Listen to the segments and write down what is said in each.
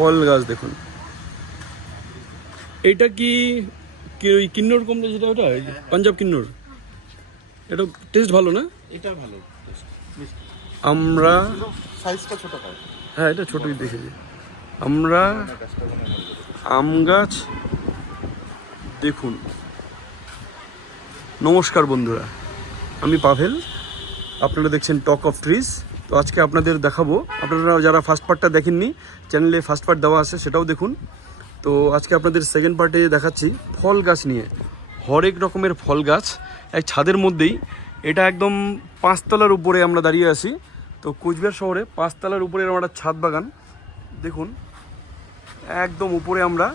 ফল গাছ দেখুন। এইটা কি কি ওই কিন্নর কমলা যেটা ওটা? পাঞ্জাব কিন্নর? এটা টেস্ট ভালো না? এটা ভালো আমরা সাইজটা ছোট হয় হ্যাঁ এটা ছোটই দেখেছি। আমরা আম গাছ দেখুন। নমস্কার বন্ধুরা আমি পাভেল। আপনারা দেখছেন টক অফ ট্রিজ তো আজকে আপনাদের দেখাবো। আপনারা যারা ফার্স্ট পার্টটা দেখেননি চ্যানেলে ফার্স্ট পার্ট দেওয়া আছে, সেটাও দেখুন। তো আজকে আপনাদের সেকেন্ড পার্টে দেখাচ্ছি ফল গাছ নিয়ে। হরেক রকমের ফল গাছ এক ছাদের মধ্যেই। এটা একদম পাঁচতলার উপরে আমরা দাঁড়িয়ে আছি। তো কোচবিহার শহরে পাঁচতলার উপরে এরকম একটা ছাদ বাগান, দেখুন। একদম উপরে আমরা।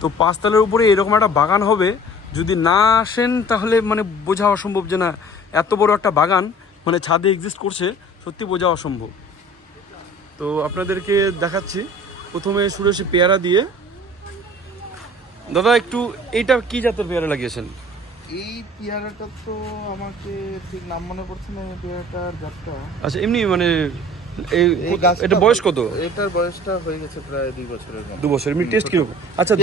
তো পাঁচতলার উপরে এরকম একটা বাগান হবে। যদি না আসেন তাহলে মানে বোঝা অসম্ভব যে না, এত বড় একটা বাগান মানে ছাদে এক্সিস্ট করছে। সত্যি বোঝা অসম্ভব। তো আপনাদেরকে দেখাচ্ছি। প্রথমে সুরেশে পেয়ারা দিয়ে। দাদা একটু এইটা কি জাতের পেয়ারা লাগিয়েছেন? এই পেয়ারাটা তো আমাকে ঠিক নাম মনে পড়ছে না এই পেয়ারাটার জাতটা। আচ্ছা এমনি মানে এই এটা বয়স কত? এটার বয়সটা হয়ে গেছে প্রায় দুই বছরের মতো। দু বছর এমনি টেস্ট কীরকম? আচ্ছা দু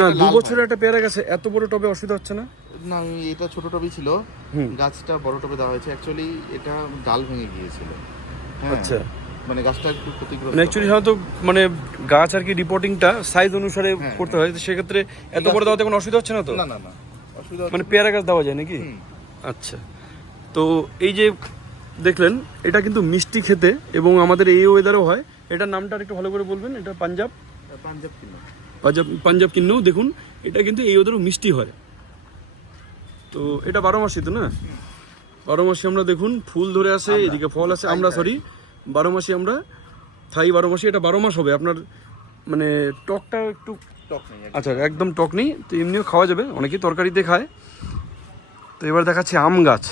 না দু বছরের একটা পেয়ারা গেছে এত বড় টবে অসুবিধা হচ্ছে না? না আমি এটা ছোট টবি ছিল। গাছটা বড় টবে দেওয়া হয়েছে। অ্যাকচুয়ালি এটা ডাল ভেঙে গিয়েছিল। হ্যাঁ, আচ্ছা। মানে গাছটা একটু ক্ষতিগ্রস্ত মানে অ্যাকচুয়ালি হয়তো মানে গাছ আর কি রিপোর্টিংটা সাইজ অনুসারে হ্যাঁ, করতে হয় তো সেক্ষেত্রে এত বড় দেওয়াতে কোনো অসুবিধা হচ্ছে না তো? না না না। অসুবিধা মানে পেয়ারা গাছ দেওয়া যায় নাকি? আচ্ছা। তো এই যে দেখলেন এটা কিন্তু মিষ্টি খেতে এবং আমাদের এই ওয়েদারও হয়। এটার নামটা একটু ভালো করে বলবেন এটা পাঞ্জাব। পাঞ্জাব কিনো পাঞ্জাব পাঞ্জাব কিন্নেও দেখুন এটা কিন্তু এই ওদেরও মিষ্টি হয়। তো এটা বারো মাসই তো না? বারো মাসে আমরা দেখুন ফুল ধরে আসে এদিকে ফল আছে আমরা সরি বারো মাসে আমরা থাই বারো মাসে এটা বারো মাস হবে। আপনার মানে টকটা একটু টক। আচ্ছা একদম টক নেই তো এমনিও খাওয়া যাবে অনেকেই তরকারিতে খায়। তো এবার দেখাচ্ছি আম গাছ।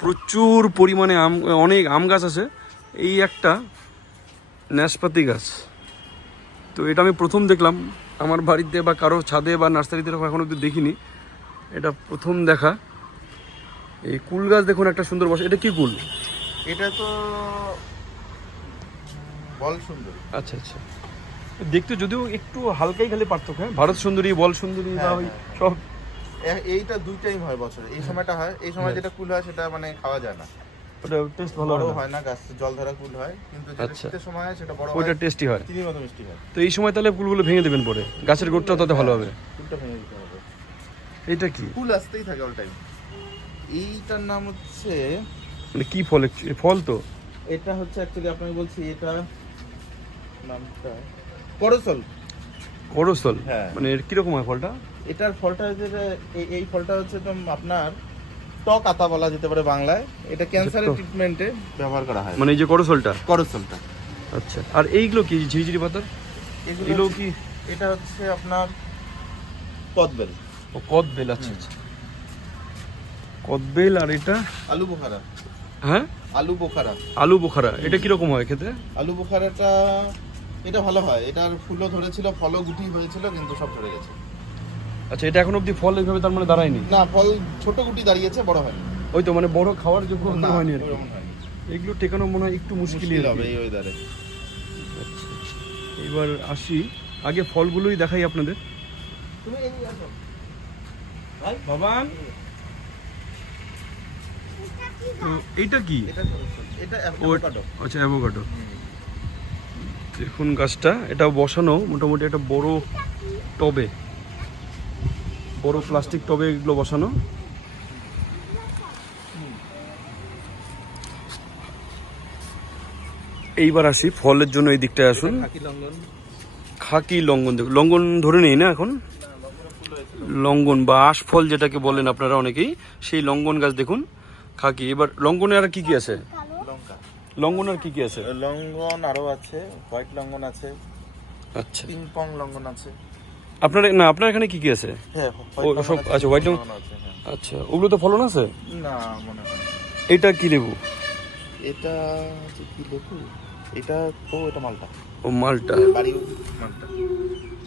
প্রচুর পরিমাণে আম অনেক আম গাছ আছে। এই একটা নাশপাতি গাছ। তো এটা আমি প্রথম দেখলাম। আমার বাড়িতে বা কারও ছাদে বা নার্সারিতে এরকম এখন অব্দি দেখিনি। এটা প্রথম দেখা। এই কুল গাছ দেখুন একটা সুন্দর বসে। এটা কি কুল? এটা তো বল সুন্দর। আচ্ছা আচ্ছা। দেখতে যদিও একটু হালকাই খালি পার্থক্য হ্যাঁ? ভারত সুন্দরী বল সুন্দরী বা হ্যাঁ, ওই হ্যাঁ। সব এইটা দুই টাইম হয় বছরে। এই সময়টা হয় এই সময় যেটা কুল হয় সেটা মানে খাওয়া যায় না। ওটা টেস্ট ভালো হয় না। গাছ জল ধরা কুল হয় কিন্তু যেটা আচ্ছা। শীতের সময় সেটা বড় টেস্টি হয় চিনির মতো মিষ্টি হয়। তো এই সময় তাহলে কুলগুলো ভেঙে দেবেন পরে। গাছের তাতে ভালো হবে। কুলটা ভেঙে দিতে হবে। এটা কি? কুল আসতেই থাকে অল টাইম এইটার নাম হচ্ছে মানে কি ফল? ফল তো। এটা হচ্ছে অ্যাকচুয়ালি আপনাকে বলছি এটা নামটা করসল করসল হ্যাঁ। মানে এর কীরকম হয় ফলটা? এটার ফলটা যেটা এই- ফলটা হচ্ছে তো আপনার টক আতা বলা যেতে পারে বাংলায়। এটা ক্যান্সারের ট্রিটমেন্টে ব্যবহার করা হয়। মানে এই যে করসলটা করসলটা আচ্ছা আর এইগুলো কি ঝিরিঝিরি এগুলো এগুলো কি? এটা হচ্ছে আপনার কদবেল। ও কদবেল আচ্ছা আচ্ছা। কদবেল আর এটা? আলু বোখারা। হ্যাঁ? আলু বোখারা। আলু বোখারা এটা কীরকম হয় খেতে? আলু বোখারাটা এটা ভালো হয়। এটার ফুলও ধরেছিল ফলও গুটি হয়েছিল কিন্তু সব ধরে গেছে। আচ্ছা এটা এখন অব্দি ফল এইভাবে তার মানে দাঁড়ায়নি? না ফল ছোট গুটি দাঁড়িয়েছে বড় হয়নি। ওই তো মানে বড় খাওয়ার যোগ্য না হয়নি আর কি। ওরকম হয়নি। এগুলো টেকানো মনে হয় একটু মুশকিলই মুশকিল হবে এই ওয়েদারে আচ্ছা এবার আসি। আগে ফলগুলোই দেখাই আপনাদের। তুমি এই আসো। বাবান তো এইটা কি? এটা এটা ও avocado। আচ্ছা অ্যাভোকাডো দেখুন গাছটা এটা বসানো মোটামুটি একটা বড় টবে। বড় প্লাস্টিক টবে এগুলো বসানো। এইবার আসি ফলের জন্য এই দিকটায় আসুন। খাকি লঙ্গন। দেখুন। লঙ্গন ধরে নেই না এখন? লঙ্গন বা আশফল যেটাকে বলেন আপনারা অনেকেই সেই লঙ্গন গাছ দেখুন। খাকি এবার লঙ্গনে আর কি কি আছে? লঙ্ঘন আর কি কি আছে? লঙ্ঘন আরও আছে হোয়াইট লঙ্ঘন আছে আচ্ছা। পিং পং লঙ্ঘন আছে। আপনার না আপনার এখানে কি কি আছে? হ্যাঁ সব আচ্ছা, হোয়াইট লঙ্ঘন- আছে হ্যাঁ। আচ্ছা ওগুলো তো ফলন আছে? না মনে হয় এটা কি লেবু? এটা হচ্ছে কি লেবু? এটা ও এটা মালটা। ও মালটা। বাড়ি মালটা।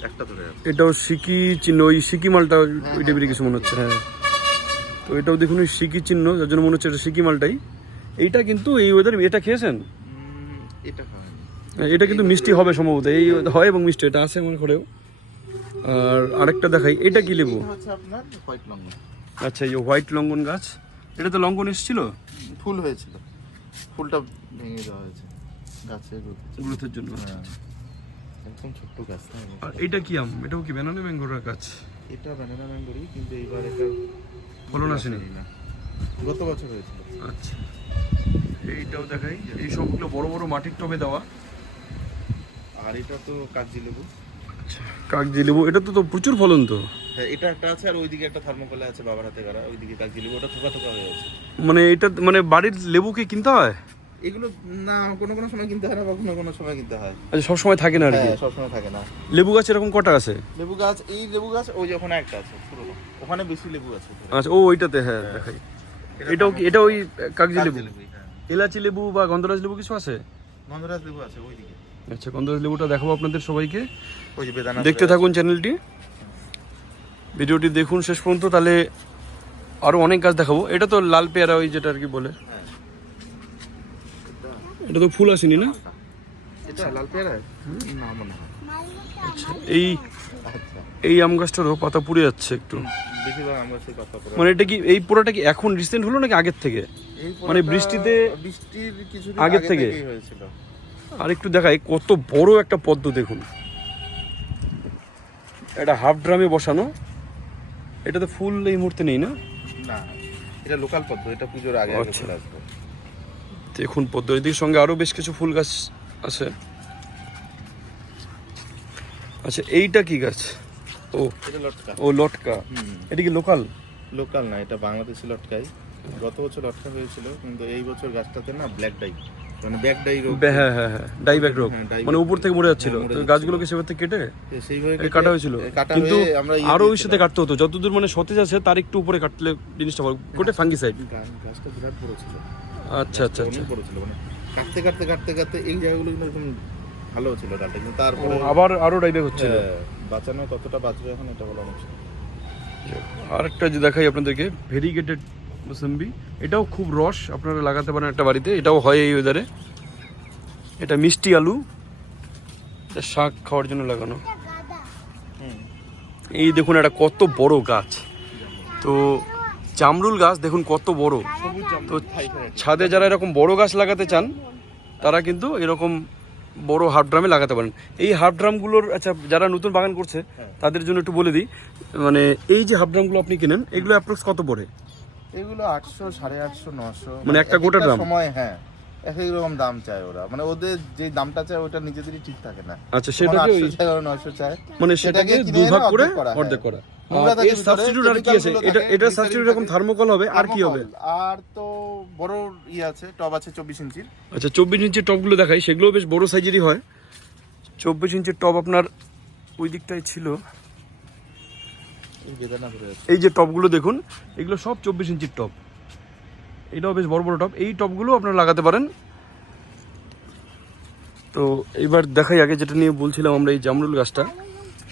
একটা ধরে এটাও সিকি চিহ্ন ওই সিকি মালটা ওই টাইপের কিছু মনে হচ্ছে হ্যাঁ। তো এটাও দেখুন ওই সিকি চিহ্ন যার জন্য মনে হচ্ছে এটা সিকি মালটাই। এইটা কিন্তু এই ওয়েদার এটা খেয়েছেন? এটা হয়নি। এটা কিন্তু মিষ্টি হবে সম্ভবত। এই হয় এবং মিষ্টি এটা আছে আমার ঘরেও আর আরেকটা দেখাই এটা কি লেবু? আপনার হোয়াইট লঙ্গন। আচ্ছা এই হোয়াইট লঙ্গন গাছ। এটা তো লঙ্গন এসেছিল? ফুল হয়েছিল। ফুলটা ভেঙে দেওয়া হয়েছে গাছে গ্রোথের জন্য। হ্যাঁ একদম ছোট্ট গাছ আর এটা কি আম? এটাও কি ব্যানানা ম্যাঙ্গোর গাছ? এটা ব্যানানা ম্যাঙ্গোরই কিন্তু এইবার এটা ফলন আসেনি না। গত বছর হয়েছিল। আচ্ছা। এইটাও দেখাই। এই সবগুলো বড় বড় মাটির টবে দেওয়া। আর এটা তো কাগজি লেবু। কাগজি লেবু। এটা তো তো প্রচুর ফলন তো। হ্যাঁ এটা একটা আছে আর ওইদিকে একটা থার্মোকলে আছে বাবার হাতে করা। ওইদিকে কাগজি লেবু ওটা থোকা থোকা হয়ে আছে। মানে এটা মানে বাড়ির লেবু কি কিনতে হয়? এগুলো না কোনো কোনো সময় কিনতে হয় না বা কোনো কোনো সময় কিনতে হয়। আচ্ছা সবসময় থাকে না আর কি? হ্যাঁ সবসময় থাকে না। লেবু গাছ এরকম কটা আছে? লেবু গাছ এই লেবু গাছ ওই যে ওখানে একটা আছে পুরোনো। ওখানে বেশি লেবু আছে। আচ্ছা ও ওইটাতে হ্যাঁ দেখাই। এটাও কি এটা ওই কাগজি লেবু? হ্যাঁ। এলাচি লেবু বা গন্ধরাজ লেবু কিছু আছে? গন্ধরাজ লেবু আছে ওইদিকে। আচ্ছা গন্ধরাজ লেবুটা দেখাবো আপনাদের সবাইকে। ওই যে বেদানা দেখতে থাকুন চ্যানেলটি। ভিডিওটি দেখুন শেষ পর্যন্ত তাহলে আরও অনেক গাছ দেখাবো। এটা তো লাল পেয়ারা ওই যেটা আর কি বলে। হ্যাঁ। এটা তো ফুল আসেনি না? আচ্ছা এই এই আম গাছটারও পাতা পুড়ে যাচ্ছে একটু। মানে এটা কি এই পোড়াটা কি এখন রিসেন্ট হলো নাকি আগের থেকে? মানে বৃষ্টিতে- বৃষ্টির কিছু আগের থেকে? হয়েছিল। আর একটু দেখাই কত বড় একটা পদ্ম দেখুন। এটা হাফ ড্রামে বসানো। এটাতে ফুল এই মুহূর্তে নেই না? না এটা লোকাল পদ্ম এটা পুজোর আগে আচ্ছা। চলে আসবে। দেখুন পদ্ম এদিকে সঙ্গে আরও বেশ কিছু ফুল গাছ আছে। আচ্ছা এইটা কি গাছ? ও এটা লটকা। ও লটকা। এটা কি লোকাল? লোকাল না এটা বাংলাদেশি লটকাই। গত বছর লটকা হয়েছিল কিন্তু এই বছর গাছটাতে না ব্ল্যাক ডাই মানে ব্যাক ডাই রোগ। হ্যাঁ হ্যাঁ হ্যাঁ রোগ। হ্যাঁ, মানে উপর থেকে মরে যাচ্ছিল। হ্যাঁ, তো গাছগুলোকে সেভাবে থেকে কেটে? সেইভাবে কাটা হয়েছিল। কিন্তু হয়ে ইয়ে আরও ওই সাথে কাটতে হতো। যতদূর মানে সতেজ আছে তার একটু উপরে কাটলে জিনিসটা ভালো। গোটে ফাঙ্গিসাইড গা- গাছটা বিরাট বড় ছিল। আচ্ছা আচ্ছা আচ্ছা। বড় ছিল মানে কাটতে কাটতে কাটতে কাটতে এই জায়গাগুলো কিন্তু একদম ভালো ছিল ডালটা। কিন্তু তারপরে আবার আরও ডাইব্যাক হচ্ছিল। হ্যাঁ, বাঁচানো কতটা বাঁচবে এখন এটা বলা মুশকিল। আরেকটা যে দেখাই আপনাদেরকে ভেরিগেটেড মোসাম্বি। এটাও খুব রস আপনারা লাগাতে পারেন একটা বাড়িতে। এটাও হয় এই ওয়েদারে এটা মিষ্টি আলু। এটা শাক খাওয়ার জন্য লাগানো। এই দেখুন এটা কত বড় গাছ। তো জামরুল গাছ দেখুন কত বড়। তো ছাদে যারা এরকম বড় গাছ লাগাতে চান তারা কিন্তু এরকম বড় হাফ ড্রামে লাগাতে পারেন। এই হাফ ড্রামগুলোর আচ্ছা যারা নতুন বাগান করছে হ্যাঁ। তাদের জন্য একটু বলে দিই। মানে এই যে হাফ ড্রামগুলো আপনি কিনেন এগুলো অ্যাপ্রক্স কত পড়ে? এগুলো আটশো সাড়ে আটশো নশো। মানে একটা গোটা ড্রাম? সময় হ্যাঁ। এক এক রকম দাম চায় ওরা। মানে ওদের যে দামটা চায় ওটা নিজেদেরই ঠিক থাকে না। আচ্ছা চায় ওরা নশো চায়। মানে সেটাকে ভাগ করে? অর্ধেক করা, হ্যাঁ। অর্ধেক করা। নোংরা আর থাকে এর সাবস্টিটিউট আর কি আছে? এটা এটা সাবস্টিটিউট এরকম থার্মোকল হবে? আর কি হবে? আর তো বড় ইয়ে আছে টব আছে চব্বিশ ইঞ্চির। আচ্ছা চব্বিশ ইঞ্চির দেখাই। সেগুলো বেশ বড় সাইজেরই হয়। চব্বিশ ইঞ্চির টপ আপনার ওই দিকটায় ছিল। এই যে টপগুলো দেখুন এগুলো সব চব্বিশ ইঞ্চির টপ। এটাও বেশ বড় বড় টপ। এই টপগুলো আপনারা লাগাতে পারেন। তো এইবার দেখাই আগে যেটা নিয়ে বলছিলাম আমরা এই জামরুল গাছটা।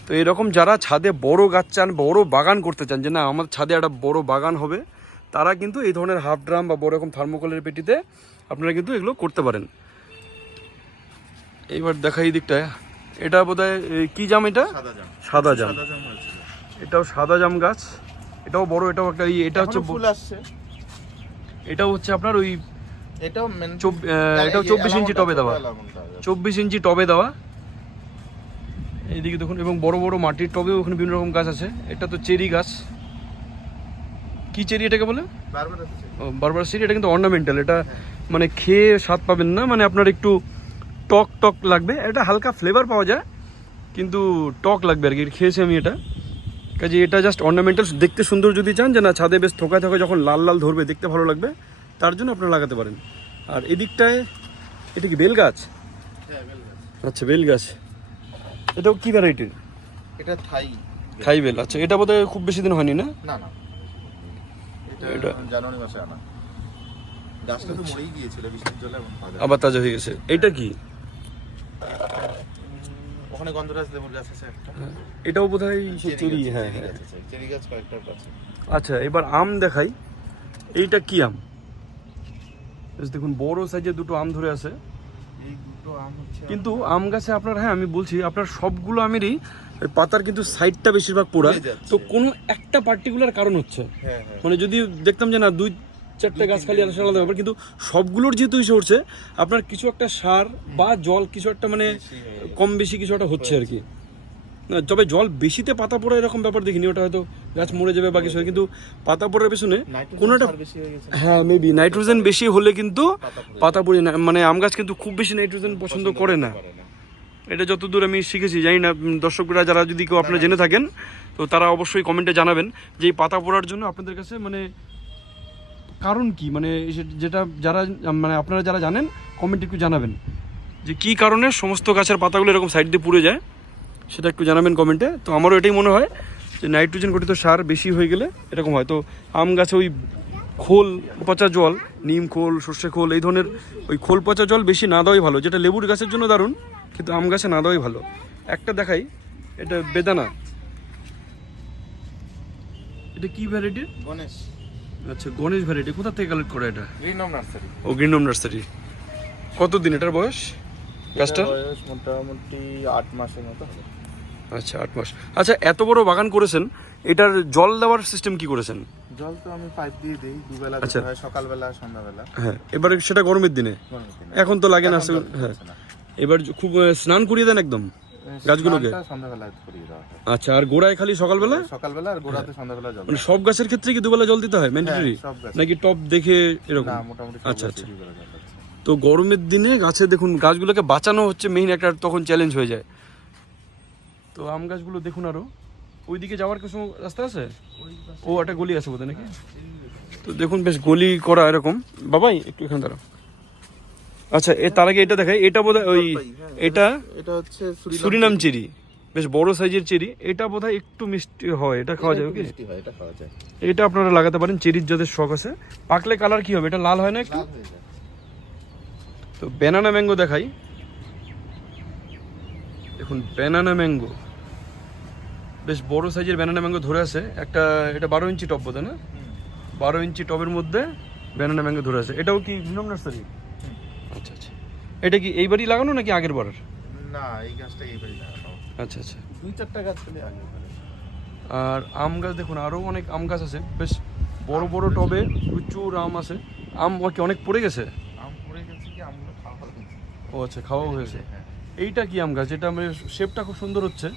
তো এরকম যারা ছাদে বড় গাছ চান বড় বাগান করতে চান যে না আমার ছাদে একটা বড় বাগান হবে তারা কিন্তু এই ধরনের হাফ ড্রাম বা বড় রকম থার্মোকলের পেটিতে আপনারা কিন্তু এগুলো করতে পারেন। এইবার দেখাই এই দিকটায়। এটা বোধহয় কি জাম এটা? সাদা জাম। সাদা জাম। সাদা জাম হয়েছিল এটাও সাদা জাম গাছ এটাও বড় এটাও একটা এটা হচ্ছে ফুল আসছে। এটাও হচ্ছে আপনার ওই এটাও মেন এটাও চব্বিশ ইঞ্চি টবে দেওয়া। চব্বিশ ইঞ্চি টবে দেওয়া। এইদিকে দেখুন এবং বড় বড় মাটির টবেও ওখানে বিভিন্ন রকম গাছ আছে। এটা তো চেরি গাছ। কি চেরি এটাকে বলে? বারবার বারবার চেরি এটা কিন্তু অর্নামেন্টাল এটা মানে খেয়ে স্বাদ পাবেন না মানে আপনার একটু টক টক লাগবে। এটা হালকা ফ্লেভার পাওয়া যায় কিন্তু টক লাগবে আর কি খেয়েছি আমি এটা। কাজে এটা জাস্ট অর্নামেন্টাল দেখতে সুন্দর যদি চান যে না ছাদে বেশ থোকা থোকা যখন লাল লাল ধরবে দেখতে ভালো লাগবে তার জন্য আপনারা লাগাতে পারেন। আর এদিকটায় এটা কি বেল গাছ হ্যাঁ আচ্ছা বেল গাছ এটাও কি ভ্যারাইটির এটা থাই থাই বেল। আচ্ছা এটা বোধহয় খুব বেশি দিন হয়নি না? না না। এটা জানুয়ারি মাসে আনা। গাছটা তো মরেই গিয়েছিল বৃষ্টির জলে এখন পাওয়া যায় না। আবার তাজা হয়ে গেছে। এটা কি? ওখানে গন্ধরাজ লেবুর গাছ আছে একটা। এটাও বোধহয় চেরি হ্যাঁ চেরি হ্যাঁ। গাছ চেরি গাছ কয়েকটা আছে আচ্ছা এবার আম দেখাই। এইটা কি আম? দেখুন বড় সাইজের দুটো আম ধরে আছে। দুটো দুটো আম কিন্তু আম গাছে আপনার হ্যাঁ আমি বলছি আপনার সবগুলো আমেরই পাতার কিন্তু সাইডটা বেশিরভাগ পোড়া। তো কোনো একটা পার্টিকুলার কারণ হচ্ছে। হ্যাঁ হ্যাঁ। মানে যদি দেখতাম যে না দুই চারটে গাছ খালি আলাদা আলাদা ব্যাপার কিন্তু সবগুলোর যেহেতু ইসে উঠছে আপনার কিছু একটা সার বা জল কিছু একটা মানে কম বেশি কিছু একটা হচ্ছে আর কি। না তবে জল বেশিতে পাতা পড়া এরকম ব্যাপার দেখিনি ওটা হয়তো গাছ মরে যাবে বা কিছু কিন্তু পাতা পড়ার পেছনে কোনো একটা হয়ে হ্যাঁ মেবি নাইট্রোজেন বেশি হলে কিন্তু পাতা পড়ে না মানে আম গাছ কিন্তু খুব বেশি নাইট্রোজেন পছন্দ করে না। এটা যতদূর আমি শিখেছি জানি না দর্শকরা যারা যদি কেউ আপনারা জেনে থাকেন তো তারা অবশ্যই কমেন্টে জানাবেন যে এই পাতা পড়ার জন্য আপনাদের কাছে মানে কারণ কি? মানে যেটা যারা মানে আপনারা যারা জানেন কমেন্টে একটু জানাবেন। যে কি কারণে সমস্ত গাছের পাতাগুলো এরকম সাইড দিয়ে পুড়ে যায়? সেটা একটু জানাবেন কমেন্টে তো আমারও এটাই মনে হয় যে নাইট্রোজেন গঠিত সার বেশি হয়ে গেলে এরকম হয়। তো আম গাছে ওই খোল পচা জল, নিম খোল, সর্ষে খোল এই ধরনের ওই খোল পচা জল বেশি না দেওয়াই ভালো। যেটা লেবুর গাছের জন্য দারুণ, কিন্তু আম গাছে না দেওয়াই ভালো। একটা দেখাই, এটা বেদানা। এটা কি ভ্যারাইটির গণেশ। আচ্ছা গণেশ ভ্যারাইটি কোথা থেকে কালেক্ট করে এটা? Green of nursery. ও গ্রিনম নার্সারি। কতদিন এটার বয়স? গাছটা? বয়স মোটামুটি আট মাসের মতো আচ্ছা আট মাস। আচ্ছা এত বড় বাগান করেছেন এটার জল দেওয়ার সিস্টেম কি করেছেন? জল তো আমি পাইপ দিয়ে দিই দুবেলা আচ্ছা। সকালবেলা সন্ধ্যাবেলা। হ্যাঁ এবারে সেটা গরমের দিনে? এখন তো লাগে না হ্যাঁ। এবার খুব স্নান করিয়ে দেন একদম? গাছগুলোকে? সন্ধ্যাবেলা করিয়ে দেওয়া হয়। আচ্ছা আর গোড়ায় খালি সকালবেলা? সকালবেলা আর গোড়াতে সন্ধ্যাবেলা জল মানে সব গাছের ক্ষেত্রে কি দুবেলা জল দিতে হয়? ম্যান্ডেটরি। নাকি টপ দেখে এরকম? মোটামুটি আচ্ছা, আচ্ছা। তো গরমের দিনে গাছে দেখুন গাছগুলোকে বাঁচানো হচ্ছে মেইন একটা তখন চ্যালেঞ্জ হয়ে যায়। তো আম গাছগুলো দেখুন আরও। ওইদিকে যাওয়ার কিছু রাস্তা আছে? ও একটা গলি আছে বোধহয় নাকি? তো দেখুন বেশ গলি করা এরকম। বাবাই একটু এখানে দাঁড়াও। আচ্ছা এ তার আগে এটা দেখাই। এটা বোধহয় ওই এটা এটা হচ্ছে সুরিনাম চেরি বেশ বড় সাইজের চেরি এটা বোধহয় একটু মিষ্টি হয় এটা খাওয়া যাবে মিষ্টি হয় এটা খাওয়া যায়। এটা আপনারা লাগাতে পারেন চেরির যাদের শখ আছে। পাকলে কালার কি হবে? এটা লাল হয় না একটু? হয়ে তো ব্যানানা ম্যাঙ্গো দেখাই। দেখুন ব্যানানা ম্যাঙ্গো বেশ বড় সাইজের ব্যানানা ম্যাঙ্গো ধরে আছে। একটা এটা বারো ইঞ্চি টব বোধ না? বারো ইঞ্চি টবের মধ্যে ব্যানানা ম্যাঙ্গো ধরে আছে। এটাও কি মিনম নার্সারি? এটা কি এইবারই লাগানো নাকি আগের বার না এই গাছটা এইবারই লাগানো। আচ্ছা আচ্ছা। দুই চারটা গাছ পেলে আগে আর আম গাছ দেখুন আরও অনেক আম গাছ আছে। বেশ বড় বড় টবে প্রচুর আম আছে। আম কি অনেক পড়ে গেছে? আম পড়ে গেছে কি? আমগুলো খাওয়া হয়েছে ও আচ্ছা খাওয়া হয়েছে হ্যাঁ। এইটা কি আম গাছ? এটা মানে শেপটা খুব সুন্দর হচ্ছে?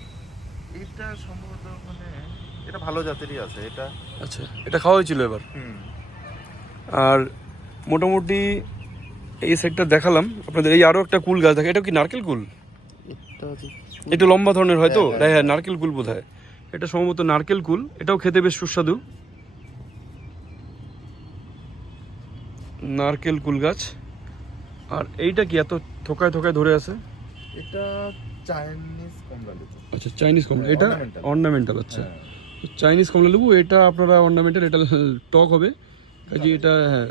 এটা সম্ভবত মানে এটা ভালো জাতেরই আছে এটা। আচ্ছা এটা খাওয়া হয়েছিল এবার? হুম। আর মোটামুটি এই সাইডটা দেখালাম। আপনাদের এই আরও একটা কুল গাছ দেখে এটা কি নারকেল কুল? এটা একটু লম্বা ধরনের হয়তো? হ্যাঁ, হ্যাঁ। হ্যাঁ। নারকেল কুল বোধ হয় এটা সম্ভবত নারকেল কুল। এটাও খেতে বেশ সুস্বাদু। নারকেল কুল গাছ। আর এইটা কি এত থোকায় থোকায় ধরে আছে? এটা চাইনিজ আচ্ছা চাইনিজ কমলা। এটা অর্নামেন্টাল আচ্ছা। হ্যাঁ। চাইনিজ কমলা লেবু এটা আপনারা অর্নামেন্টাল এটা টক হবে। কাজে এটা হ্যাঁ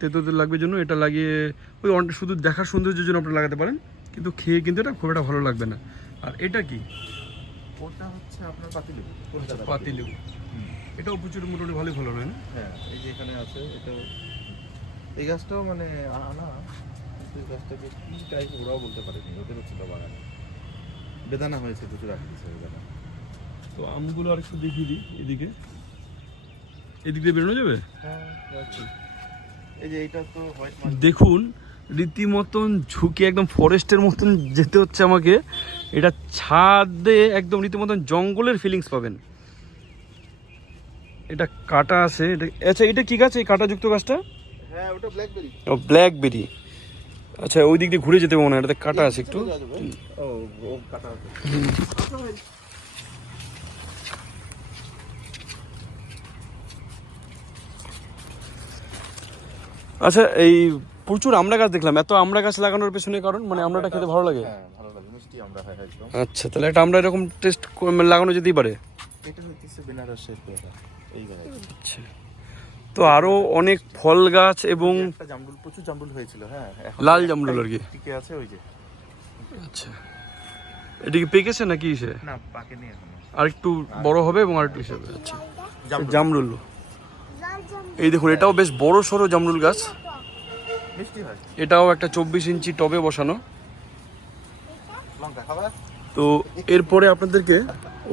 তেতো লাগবে জন্য এটা লাগিয়ে ওই শুধু দেখার সৌন্দর্যের জন্য আপনারা লাগাতে পারেন কিন্তু খেয়ে কিন্তু এটা খুব একটা ভালো লাগবে না। আর এটা কি? ওটা হচ্ছে আপনার পাতি লেবু কলকাতা পাতি এটাও প্রচুর মোটামুটি ভালোই ভালো হয় না? হ্যাঁ এই যে এখানে আছে এটা এই গাছটাও মানে আনা এই গাছটাকে কি টাইপ ওরাও বলতে পারেনি ওদের হচ্ছে তো বাগানে। বেদানা হয়েছে প্রচুর আগে বেদানা। তো আমগুলো আর একটু দেখিয়ে দিই এদিকে। এদিক দিয়ে বেরোনো যাবে? হ্যাঁ দেখুন রীতিমতন ঝুঁকে একদম ফরেস্টের মতন যেতে হচ্ছে আমাকে। এটা ছাদে একদম রীতিমতন জঙ্গলের ফিলিংস পাবেন। এটা কাটা আছে এটা আচ্ছা এটা কি গাছ এই কাটাযুক্ত গাছটা? হ্যাঁ ওটা ব্ল্যাকবেরি ও ব্ল্যাকবেরি আচ্ছা ওই দিক দিয়ে ঘুরে যেতে হবে মনে হয় এটাতে কাটা আছে একটু। ও ও কাটা আছে। আচ্ছা এই প্রচুর আমরা গাছ দেখলাম। এত আমরা গাছ লাগানোর পেছনে কারণ? মানে আমড়াটা খেতে ভালো লাগে? হ্যাঁ আচ্ছা তাহলে একটা আমরা এরকম টেস্ট লাগানো যেতেই পারে? এটা আচ্ছা। তো আরও অনেক ফল গাছ এবং জামরুল প্রচুর জামরুল হয়েছিল হ্যাঁ লাল জামরুল আর কি। টিকে আছে ওই যে। আচ্ছা। এটা কি পেকেছে নাকি সে? না পাকেনি এখনও। আর একটু বড় হবে এবং আর একটু হিসাবে আচ্ছা। জামরুল। এই দেখুন এটাও বেশ বড় সড়ো জামরুল গাছ। এটাও একটা চব্বিশ ইঞ্চি টবে বসানো। তো এরপরে আপনাদেরকে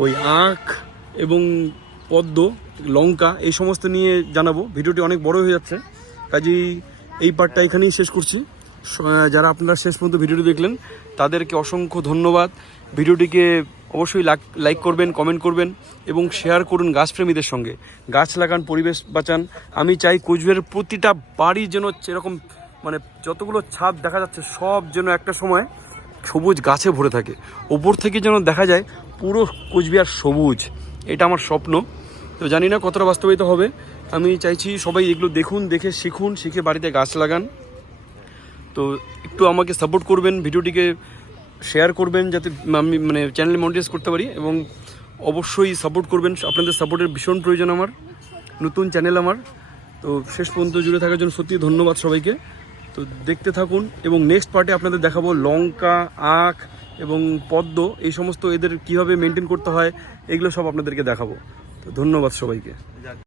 ওই আখ এবং পদ্ম লঙ্কা এই সমস্ত নিয়ে জানাব। ভিডিওটি অনেক বড় হয়ে যাচ্ছে। কাজেই এই পার্টটা এখানেই শেষ করছি। যারা আপনারা শেষ পর্যন্ত ভিডিওটি দেখলেন, তাদেরকে অসংখ্য ধন্যবাদ। ভিডিওটিকে অবশ্যই লাইক করবেন কমেন্ট করবেন এবং শেয়ার করুন গাছপ্রেমীদের সঙ্গে। গাছ লাগান, পরিবেশ বাঁচান। আমি চাই কোচবিহারের প্রতিটা বাড়ি যেন এরকম মানে যতগুলো ছাদ দেখা যাচ্ছে সব যেন একটা সময় সবুজ গাছে ভরে থাকে। ওপর থেকে যেন দেখা যায় পুরো কোচবিহার সবুজ। এটা আমার স্বপ্ন। তো জানি না কতটা বাস্তবায়িত হবে। আমি চাইছি সবাই এগুলো দেখুন, দেখে শিখুন, শিখে বাড়িতে গাছ লাগান। তো একটু আমাকে সাপোর্ট করবেন, ভিডিওটিকে শেয়ার করবেন যাতে আমি মানে চ্যানেলে মনিটাইজ করতে পারি এবং অবশ্যই সাপোর্ট করবেন। আপনাদের সাপোর্টের ভীষণ প্রয়োজন আমার, নতুন চ্যানেল আমার। তো শেষ পর্যন্ত জুড়ে থাকার জন্য সত্যি ধন্যবাদ সবাইকে। তো দেখতে থাকুন এবং নেক্সট পার্টে আপনাদের দেখাবো লঙ্কা, আখ এবং পদ্ম, এই সমস্ত এদের কীভাবে মেনটেন করতে হয়, এগুলো সব আপনাদেরকে দেখাবো। তো ধন্যবাদ সবাইকে।